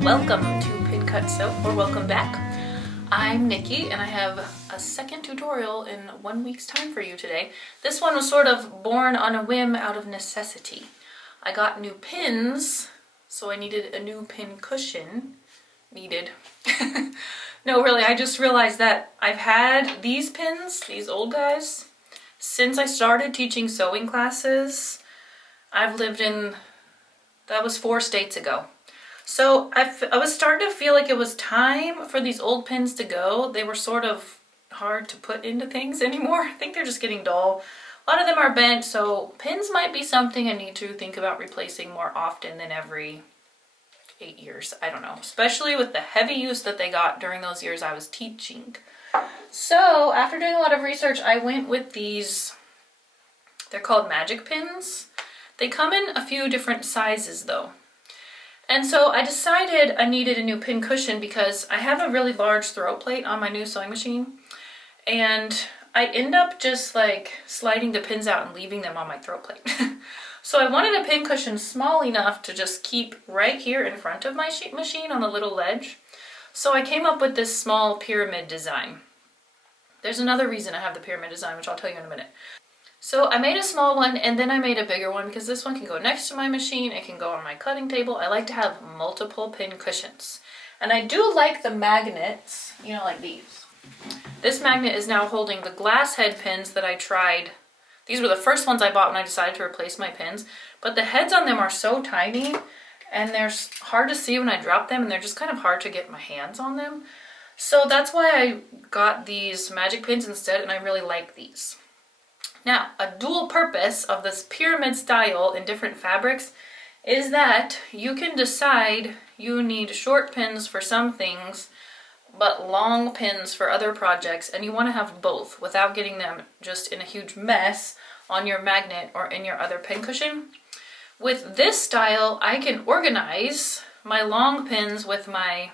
Welcome to Pin Cut Sew, or welcome back. I'm Nikki and I have a second tutorial in 1 week's time for you today. This one was sort of born on a whim out of necessity. I got new pins, so I needed a new pin cushion. No, really, I just realized that I've had these pins, these old guys, since I started teaching sewing classes. I've lived in, that was 4 states ago. So I was starting to feel like it was time for these old pins to go. They were sort of hard to put into things anymore. I think they're just getting dull. A lot of them are bent, so pins might be something I need to think about replacing more often than every 8 years. I don't know, especially with the heavy use that they got during those years I was teaching. So after doing a lot of research, I went with these. They're called magic pins. They come in a few different sizes though. And so I decided I needed a new pin cushion because I have a really large throat plate on my new sewing machine. And I end up just like sliding the pins out and leaving them on my throat plate. So I wanted a pin cushion small enough to just keep right here in front of my machine on the little ledge. So I came up with this small pyramid design. There's another reason I have the pyramid design, which I'll tell you in a minute. So I made a small one and then I made a bigger one because this one can go next to my machine. It can go on my cutting table. I like to have multiple pin cushions. And I do like the magnets, you know, like these. This magnet is now holding the glass head pins that I tried. These were the first ones I bought when I decided to replace my pins. But the heads on them are so tiny and they're hard to see when I drop them, and they're just kind of hard to get my hands on them. So that's why I got these magic pins instead, and I really like these. Now, a dual purpose of this pyramid style in different fabrics is that you can decide you need short pins for some things, but long pins for other projects, and you want to have both without getting them just in a huge mess on your magnet or in your other pin cushion. With this style, I can organize my long pins with my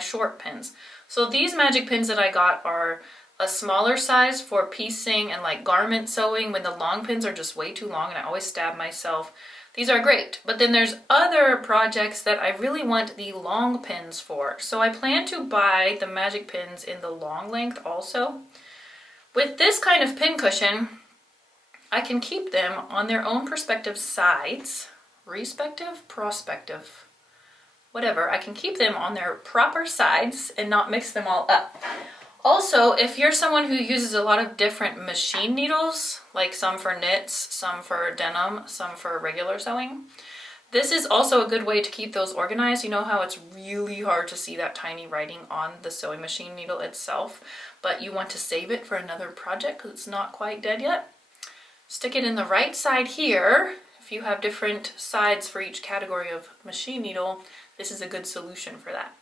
short pins. So these magic pins that I got are a smaller size for piecing and like garment sewing when the long pins are just way too long and I always stab myself. These are great, but then there's other projects that I really want the long pins for. So I plan to buy the magic pins in the long length also. With this kind of pin cushion, I can keep them on their own prospective sides, prospective, whatever. I can keep them on their proper sides and not mix them all up. Also, if you're someone who uses a lot of different machine needles, like some for knits, some for denim, some for regular sewing, this is also a good way to keep those organized. You know how it's really hard to see that tiny writing on the sewing machine needle itself, but you want to save it for another project because it's not quite dead yet? Stick it in the right side here. If you have different sides for each category of machine needle, this is a good solution for that.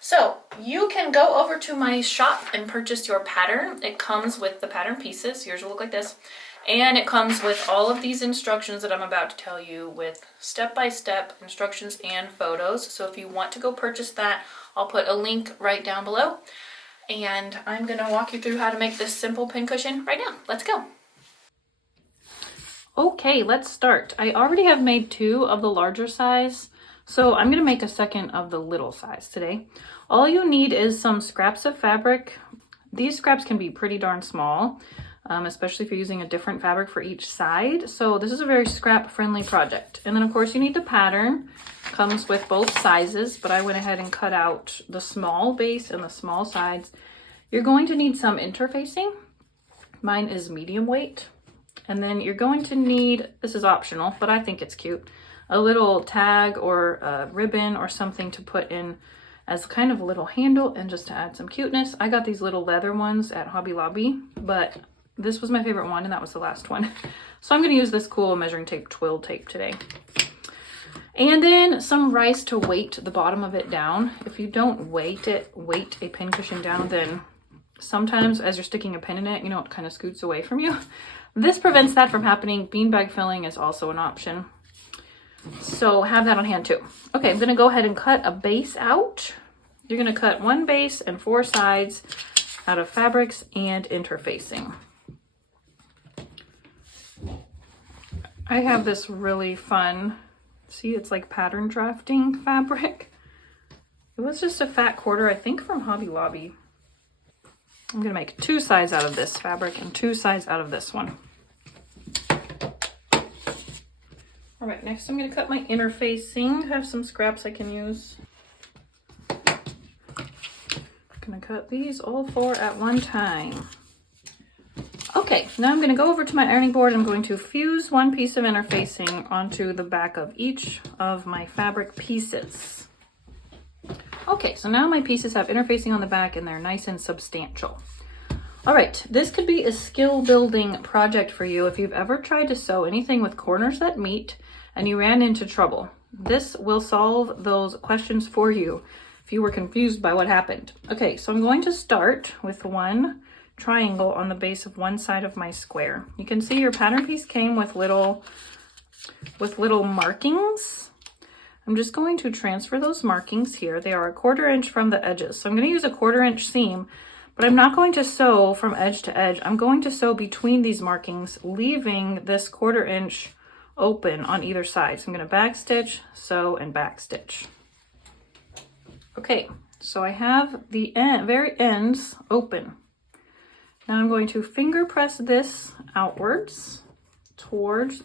So you can go over to my shop and purchase your pattern. It comes with the pattern pieces. Yours will look like this. And it comes with all of these instructions that I'm about to tell you, with step-by-step instructions and photos. So if you want to go purchase that, I'll put a link right down below. And I'm going to walk you through how to make this simple pin cushion right now. Let's go. Okay, let's start. I already have made 2 of the larger size, so I'm going to make a second of the little size today. All you need is some scraps of fabric. These scraps can be pretty darn small, especially if you're using a different fabric for each side. So this is a very scrap-friendly project. And then of course you need the pattern. Comes with both sizes, but I went ahead and cut out the small base and the small sides. You're going to need some interfacing. Mine is medium weight. And then you're going to need, this is optional, but I think it's cute, a little tag or a ribbon or something to put in as kind of a little handle and just to add some cuteness. I got these little leather ones at Hobby Lobby, but this was my favorite one and that was the last one. So I'm going to use this cool measuring tape, twill tape today. And then some rice to weight the bottom of it down. If you don't weight a pin cushion down, then sometimes as you're sticking a pin in it, you know, it kind of scoots away from you. This prevents that from happening. Beanbag filling is also an option. So have that on hand too. Okay, I'm gonna go ahead and cut a base out. You're gonna cut 1 base and 4 sides out of fabrics and interfacing. I have this really fun, see, it's like pattern drafting fabric. It was just a fat quarter, I think from Hobby Lobby. I'm gonna make 2 sides out of this fabric and 2 sides out of this one. All right, next I'm gonna cut my interfacing. I have some scraps I can use. I'm gonna cut these all 4 at one time. Okay, now I'm gonna go over to my ironing board. I'm going to fuse one piece of interfacing onto the back of each of my fabric pieces. Okay, so now my pieces have interfacing on the back and they're nice and substantial. All right, this could be a skill building project for you if you've ever tried to sew anything with corners that meet and you ran into trouble. This will solve those questions for you if you were confused by what happened. Okay, so I'm going to start with one triangle on the base of one side of my square. You can see your pattern piece came with little markings. I'm just going to transfer those markings here. They are 1/4 inch from the edges. So I'm going to use a 1/4 inch seam, but I'm not going to sew from edge to edge. I'm going to sew between these markings, leaving this 1/4 inch open on either side. So I'm going to backstitch, sew, and backstitch. Okay, so I have the very ends open. Now I'm going to finger press this outwards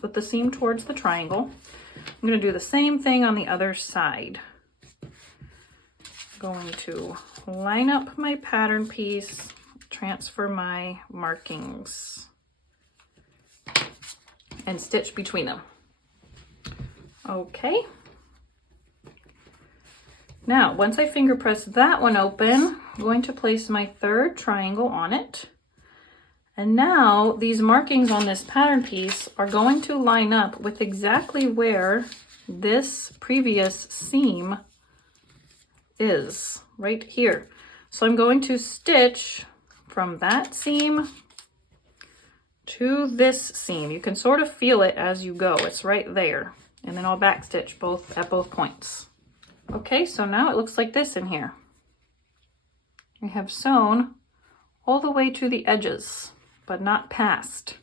with the seam towards the triangle. I'm going to do the same thing on the other side. I'm going to line up my pattern piece, transfer my markings, and stitch between them. Okay. Now, once I finger press that one open, I'm going to place my 3rd triangle on it. And now these markings on this pattern piece are going to line up with exactly where this previous seam is, right here. So I'm going to stitch from that seam to this seam. You can sort of feel it as you go. It's right there. And then I'll backstitch at both points. Okay, so now it looks like this in here. I have sewn all the way to the edges, but not past.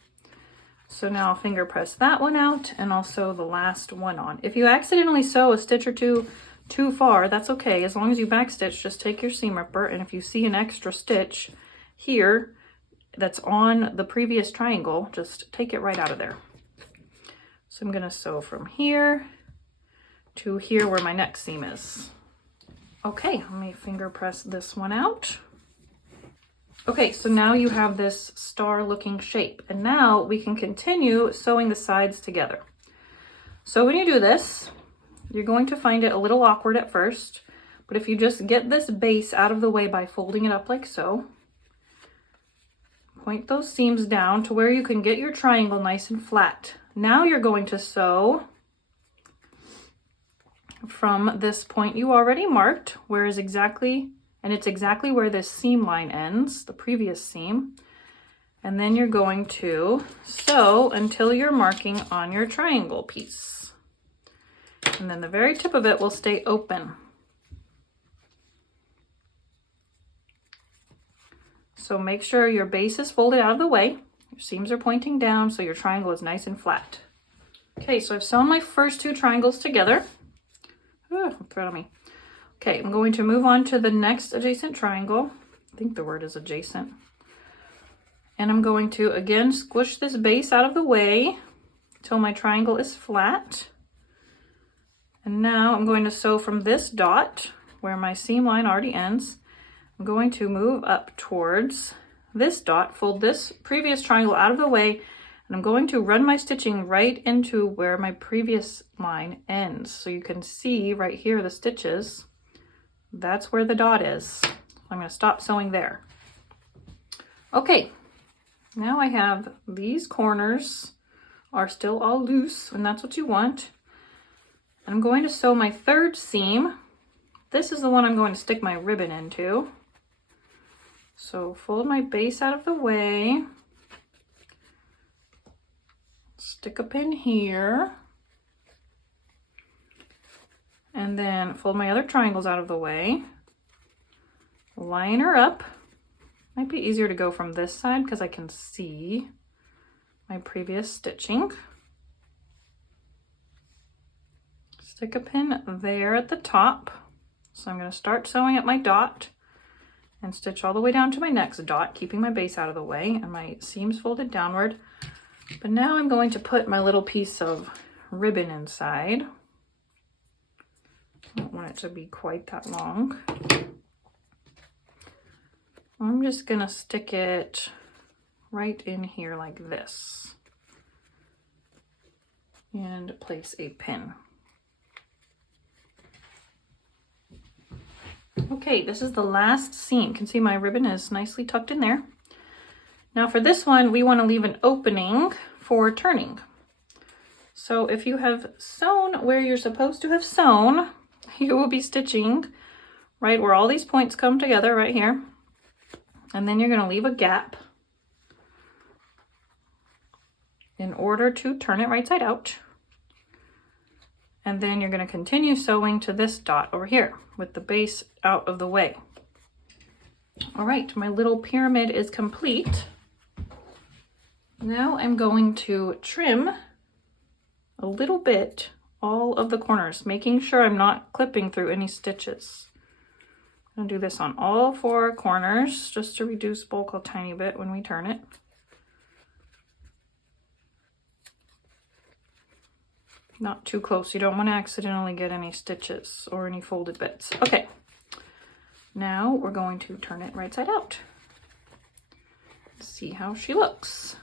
So now I'll finger press that one out and also the last one on. If you accidentally sew a stitch or two too far, that's okay. As long as you backstitch, just take your seam ripper, and if you see an extra stitch here that's on the previous triangle, just take it right out of there. So I'm gonna sew from here to here where my next seam is. Okay, let me finger press this one out. Okay, so now you have this star looking shape, and now we can continue sewing the sides together. So when you do this, you're going to find it a little awkward at first, but if you just get this base out of the way by folding it up like so, point those seams down to where you can get your triangle nice and flat. Now you're going to sew from this point you already marked, it's exactly where this seam line ends, the previous seam. And then you're going to sew until you're marking on your triangle piece. And then the very tip of it will stay open. So make sure your base is folded out of the way. Your seams are pointing down so your triangle is nice and flat. Okay, so I've sewn my first 2 triangles together. Thread on me. Okay, I'm going to move on to the next adjacent triangle. I think the word is adjacent. And I'm going to, again, squish this base out of the way until my triangle is flat. And now I'm going to sew from this dot, where my seam line already ends. I'm going to move up towards this dot, fold this previous triangle out of the way, and I'm going to run my stitching right into where my previous line ends. So you can see right here the stitches. That's where the dot is. I'm going to stop sewing there. Okay, now I have these corners are still all loose, and that's what you want. I'm going to sew my 3rd seam. This is the one I'm going to stick my ribbon into. So fold my base out of the way. Stick a pin here. And then fold my other triangles out of the way. Line her up. Might be easier to go from this side because I can see my previous stitching. Stick a pin there at the top So I'm going to start sewing at my dot and stitch all the way down to my next dot, keeping my base out of the way and my seams folded downward. But now I'm going to put my little piece of ribbon inside. I don't want it to be quite that long. I'm just going to stick it right in here like this and place a pin. Okay, this is the last seam. You can see my ribbon is nicely tucked in there. Now for this one, we want to leave an opening for turning. So if you have sewn where you're supposed to have sewn, you will be stitching right where all these points come together right here. And then you're going to leave a gap in order to turn it right side out. And then you're going to continue sewing to this dot over here with the base out of the way. All right, my little pyramid is complete. Now I'm going to trim a little bit all of the corners, making sure I'm not clipping through any stitches. I'm going to do this on all 4 corners just to reduce bulk a tiny bit when we turn it. Not too close. You don't want to accidentally get any stitches or any folded bits. Okay, now we're going to turn it right side out. See how she looks.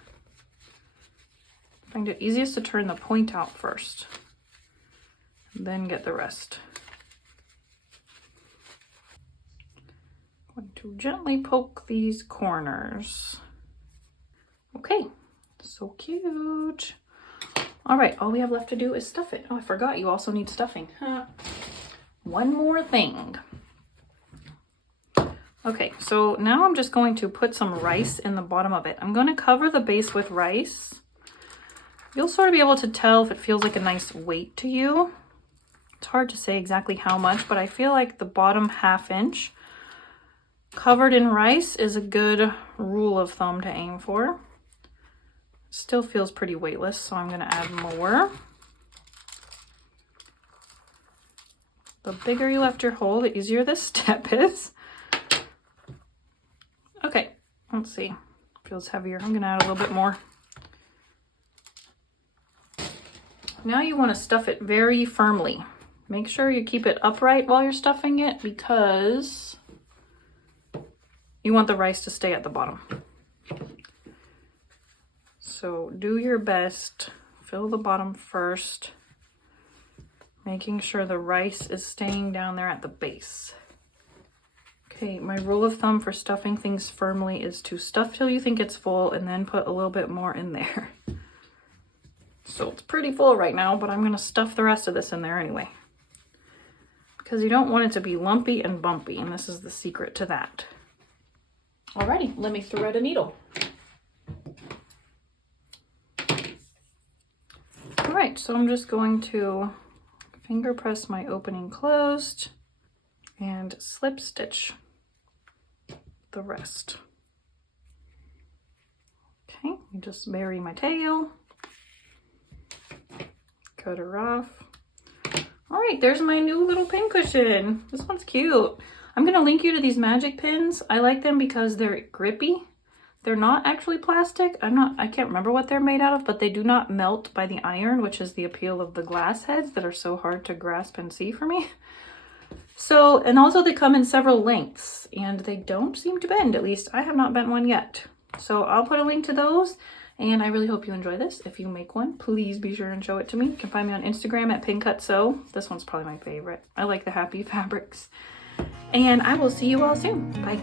Find it easiest to turn the point out first, then get the rest. I'm going to gently poke these corners. Okay, so cute. All right, all we have left to do is stuff it. Oh, I forgot you also need stuffing. One more thing. Okay, so now I'm just going to put some rice in the bottom of it. I'm going to cover the base with rice. You'll sort of be able to tell if it feels like a nice weight to you. It's hard to say exactly how much, but I feel like the bottom ½ inch covered in rice is a good rule of thumb to aim for. Still feels pretty weightless, so I'm going to add more. The bigger you left your hole, the easier this step is. Okay, let's see. Feels heavier. I'm going to add a little bit more. Now you want to stuff it very firmly. Make sure you keep it upright while you're stuffing it because you want the rice to stay at the bottom. So do your best, fill the bottom first, making sure the rice is staying down there at the base. Okay, my rule of thumb for stuffing things firmly is to stuff till you think it's full and then put a little bit more in there. So it's pretty full right now, but I'm going to stuff the rest of this in there anyway. Because you don't want it to be lumpy and bumpy, and this is the secret to that. Alrighty, let me thread a needle. All right, so I'm just going to finger press my opening closed and slip stitch the rest. Okay, just bury my tail, cut her off. All right, there's my new little pin cushion. This one's cute. I'm gonna link you to these magic pins. I like them because they're grippy. They're not actually plastic. I can't remember what they're made out of, but they do not melt by the iron, which is the appeal of the glass heads that are so hard to grasp and see for me. So, and also they come in several lengths and they don't seem to bend. At least I have not bent one yet. So I'll put a link to those and I really hope you enjoy this. If you make one, please be sure and show it to me. You can find me on Instagram at pincutsew. This one's probably my favorite. I like the happy fabrics. And I will see you all soon. Bye.